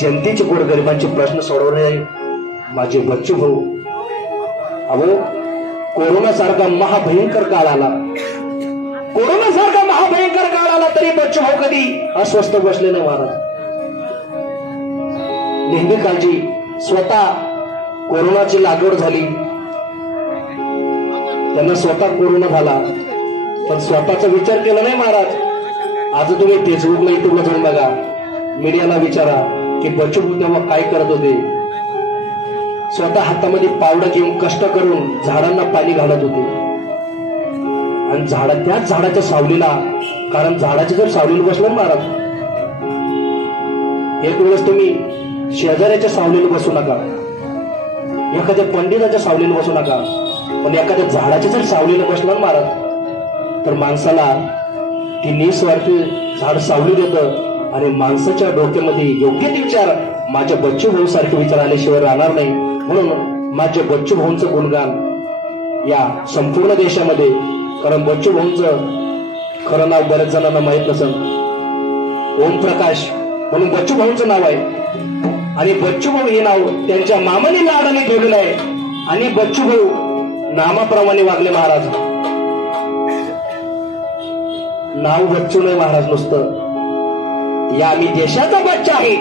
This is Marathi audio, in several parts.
जनतेचे गोरगरिबांचे प्रश्न सोडवणे माझे बच्चू भाऊ. अहो, कोरोना सारखा महाभयंकर काळ आला, कोरोना सारखा महाभयंकर काळ आला तरी बच्चू भाऊ कधी अस्वस्थ बसले नाही महाराज. नेहमी काळजी. स्वतः कोरोनाची लागवड झाली, त्यांना स्वतः कोरोना झाला, पण स्वतःचा विचार केला नाही महाराज. आज तुम्ही फेसबुकला युट्यूबला जाऊन बघा, मीडियाला विचारा की बच्चू भाऊ तेव्हा काय करत होते. स्वतः हातामध्ये पावडं घेऊन कष्ट करून झाडांना पाणी घालत होते आणि त्याच झाडाच्या सावलीला, कारण झाडाच्या जर सावलीला बसलं महाराज, एक वेळेस तुम्ही शेजाऱ्याच्या सावलीला बसू नका, एखाद्या पंडिताच्या सावलीला बसू नका, पण एखाद्या झाडाच्या जर सावलीला बसणार महाराज तर माणसाला ती निस्वार्थी झाड सावली देतं आणि माणसाच्या डोक्यामध्ये योग्य ते विचार माझ्या बच्चू भाऊ सारखे विचार आल्याशिवाय राहणार नाही. म्हणून माझ्या बच्चू भाऊंचं गुणगान या संपूर्ण देशामध्ये, कारण बच्चू भाऊंचं खरं नाव बऱ्याच जणांना माहित नसेल, ओम प्रकाश म्हणून बच्चू भाऊंचं नाव आहे आणि बच्चू भाऊ हे नाव त्यांच्या मामाने लाडाने ठेवलेलं आहे आणि बच्चू भाऊ नामाप्रमाणे वागले महाराज. नाव बच्चू नाही महाराज नुसतं, या मी देशाचा बच्चा आहे.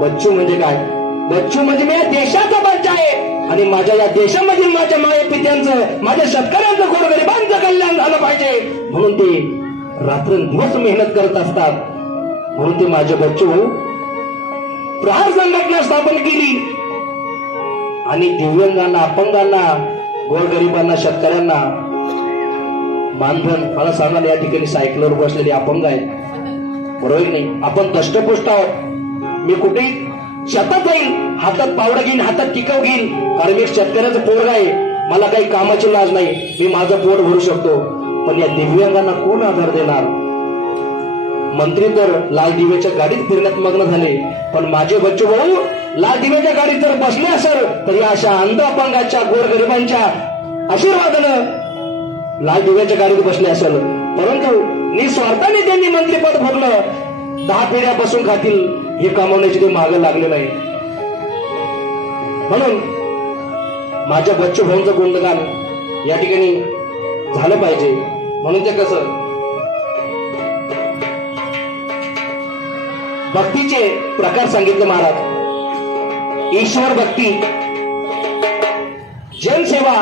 बच्चू म्हणजे काय? बच्चू म्हणजे मी या देशाचा बच्चा आहे आणि माझ्या या देशामधील माझ्या माय पित्यांचं, माझ्या शेतकऱ्यांचं, गोरगरिबांचं कल्याण झालं पाहिजे म्हणून ते रात्रंदिवस मेहनत करत असतात. म्हणून ते माझे बच्चू भाऊ प्रहार संघटना स्थापन केली आणि दिव्यांगांना, अपंगांना, गोरगरिबांना, शेतकऱ्यांना मानधन. मला सांगा ना, या ठिकाणी सायकलवर बसलेले अपंग आहेत, बरोबर नाही? आपण दष्टपुष्ट आहोत. मी कुठेही शेतात जाईल, हातात पावडं घेईन, हातात टिकाव घेईन, कारण मी शेतकऱ्याचं पोरगा आहे, मला काही कामाची लाज नाही, मी माझं पोट भरू शकतो. पण या दिव्यांगांना कोण आधार देणार? मंत्री तर लाल दिव्याच्या गाडीत फिरण्यात मग्न झाले, पण माझे बच्चू भाऊ लाल दिव्याच्या गाडीत जर बसले असेल तर या अशा अंध अपंगाच्या, गोरगरिबांच्या आशीर्वादानं लाल दिव्याच्या गाडीत बसले असेल. परंतु निस्वार्थाने त्यांनी मंत्रीपद भोगलं, 10 पिढ्या बसून खातील हे कमावण्याचे ते मागे लागले नाही. म्हणून माझ्या बच्चू भाऊंचं गुणगान या ठिकाणी झालं पाहिजे. म्हणून ते कसं भक्तीचे प्रकार सांगितले महाराज. ईश्वर भक्ती, जनसेवा.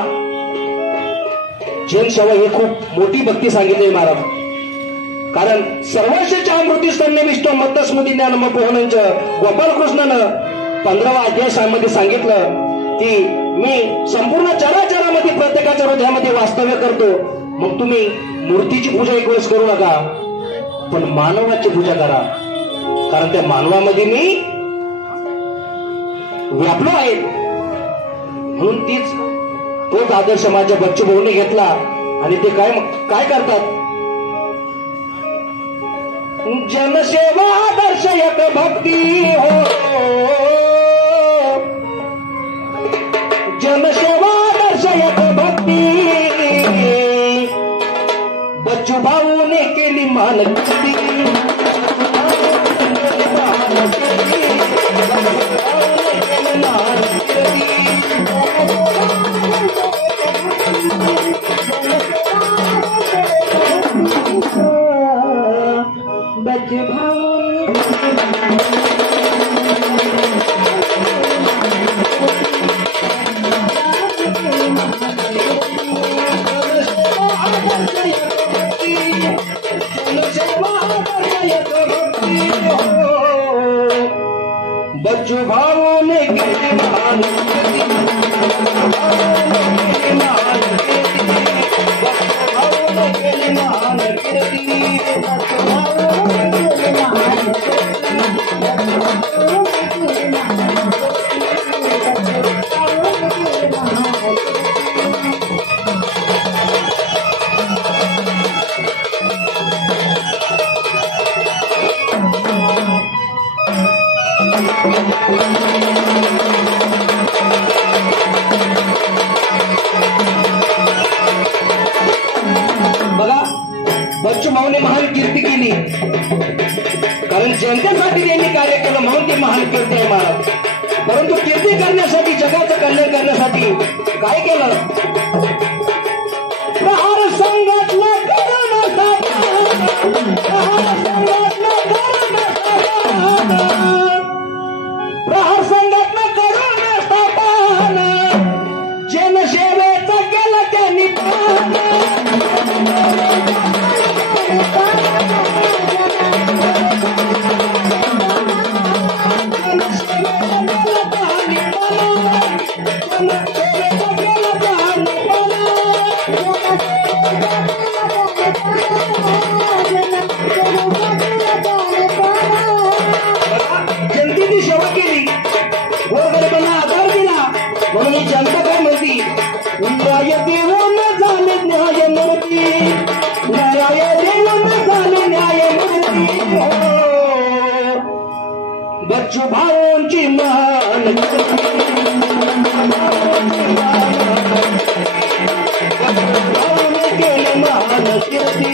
जनसेवा ही खूप मोठी भक्ती सांगितली महाराज. कारण सर्वस्वच्या अमृती स्तन्यविष्ट मत्तस्मृती ज्ञानमपोहनंच गोपालकृष्णानं 15वा अध्यायामध्ये सांगितलं की मी संपूर्ण चराचरामध्ये प्रत्येकाच्या हृदयामध्ये वास्तव्य करतो. मग तुम्ही मूर्तीची पूजा एक वेळेस करू नका, पण मानवाची पूजा करा, कारण त्या मानवामध्ये मी व्यापलो आहे. म्हणून तोच आदर्श माझ्या बच्चू भाऊने घेतला आणि ते काय करतात? जनसेवा दर्शयक भक्ती हो, जनसेवा दर्शयक भक्ती, बच्चू भाऊने केली मानकती. बच्चू भाऊ ने केली मानकती, बघा, बच्चू भाऊने महान कीर्ती केली. कारण जनतेसाठी त्यांनी कार्य केलं म्हणून ते महान कीर्ती आहे महाराज. परंतु कीर्ती करण्यासाठी, जगाचं कल्याण करण्यासाठी काय केलं? प्रहार संघटना प्रहार संघटना करून स्थापन जनसेवेचा केला त्यांनी जनतेची सेवा केली, गोरगरिबांना आधार दिला. म्हणून ही जनता काय म्हणती? न्याय देऊन झाले न्यायमूर्ती, न्याय देऊन झाले न्यायमूर्ती. बच्चू भाऊंची मान केली मान कीर्ती.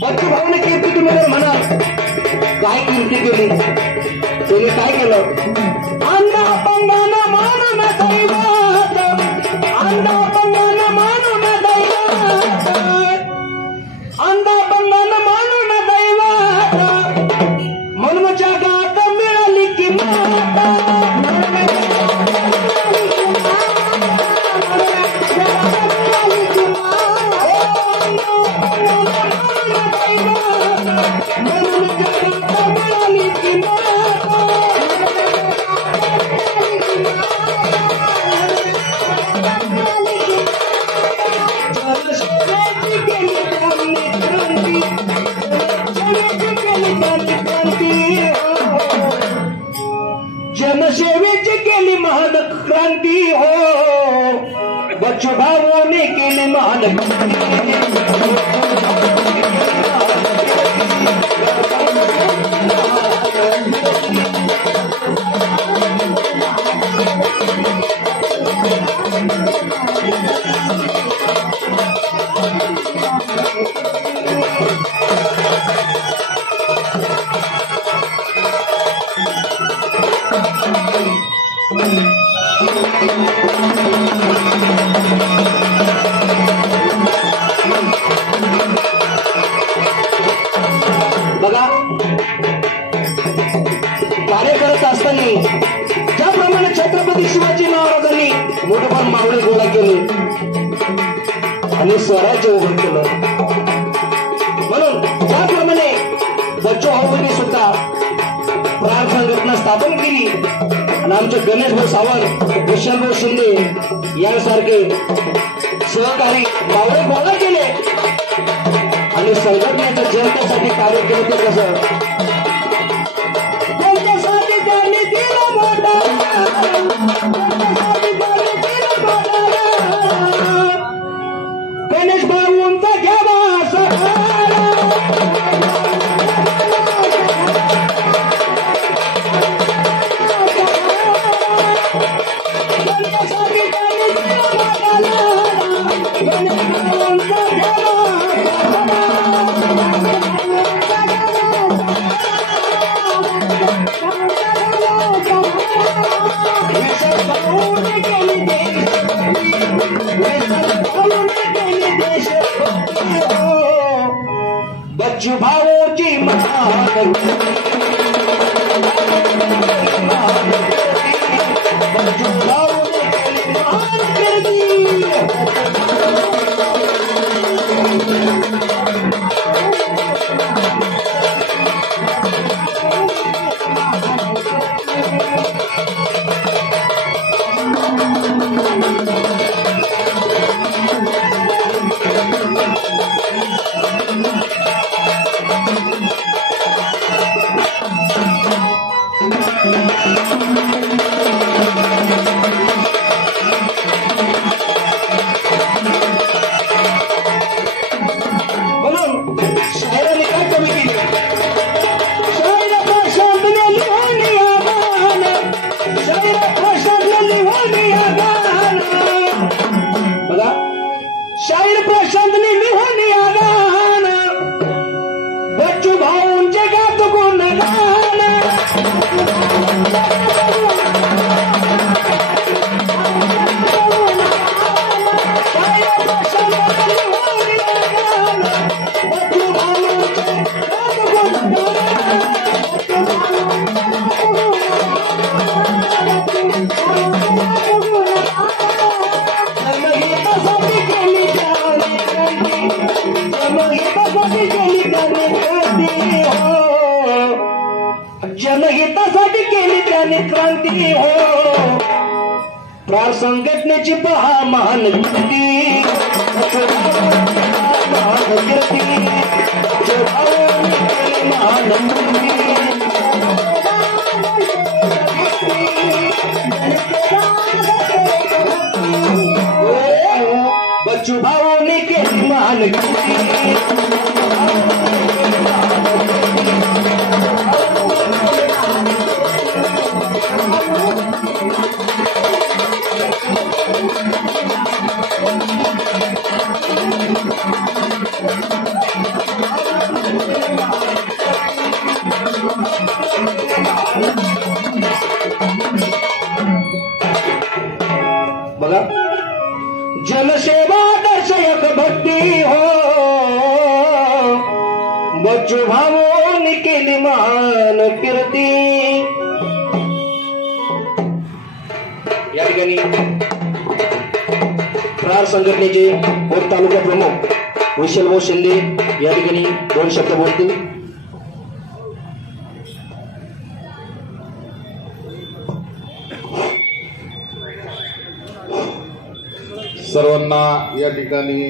बच्चू भाऊने कीर्ती तुम्ही जर म्हणाल काय कीर्ती केली, तुम्ही काय केलं? अंधा पंगाना मानून दैवात, अंधा पंगाना मानून दैवात, अंधा पंगाना मानून दैवात, म्हणून जगात मिळाली किंमत. जनसेवेची केली महान क्रांती हो, बच्चू भाऊने केली महान क्रांती. बघा, कार्य करत असताना ज्याप्रमाणे छत्रपती शिवाजी महाराजांनी मोठेपण मावळे गोळा केले आणि स्वराज्य उभं केलं, म्हणून त्याप्रमाणे बच्चू भाऊंनी सुद्धा प्राण संघटना स्थापन केली आणि आमचे गणेश भाऊ सावंत, विशाल भाऊ शिंदे यांसारखे सहकारी मावळे गोळा केले आणि संघटनेच्या जनतेसाठी कार्य केलं. ते कसं? त्यांच्यासाठी त्यांनी दिलं मतदान, त्यांच्यासाठी त्यांनी दिलं मतदान. गणेश भाऊंचा घ्यावा सहारा, त्यांच्यासाठी त्यांनी दिलं मतदान. गणेश भाऊंचा घ्यावा शाहीर प्रशांतने लिहून या गाण बच्चू भाऊंचे गात गुणगान शाहीर प्रशांतने लिहून या गाण बच्चू भाऊंचे गात गुणगान जनहितासाठी केली त्याने क्रांती हो प्रार संघटनेची पहा महान कीर्ती महान बच्चू भाऊने केली महान कीर्ती बघा जनसेवा दर्शक भक्ती हो बच्चू भाऊने केली महान कीर्ती या ठिकाणी प्रार संघटनेचे भोर तालुका प्रमुख विशालभाऊ शिंदे या ठिकाणी 2 शब्द बोलतील. सर्वांना या ठिकाणी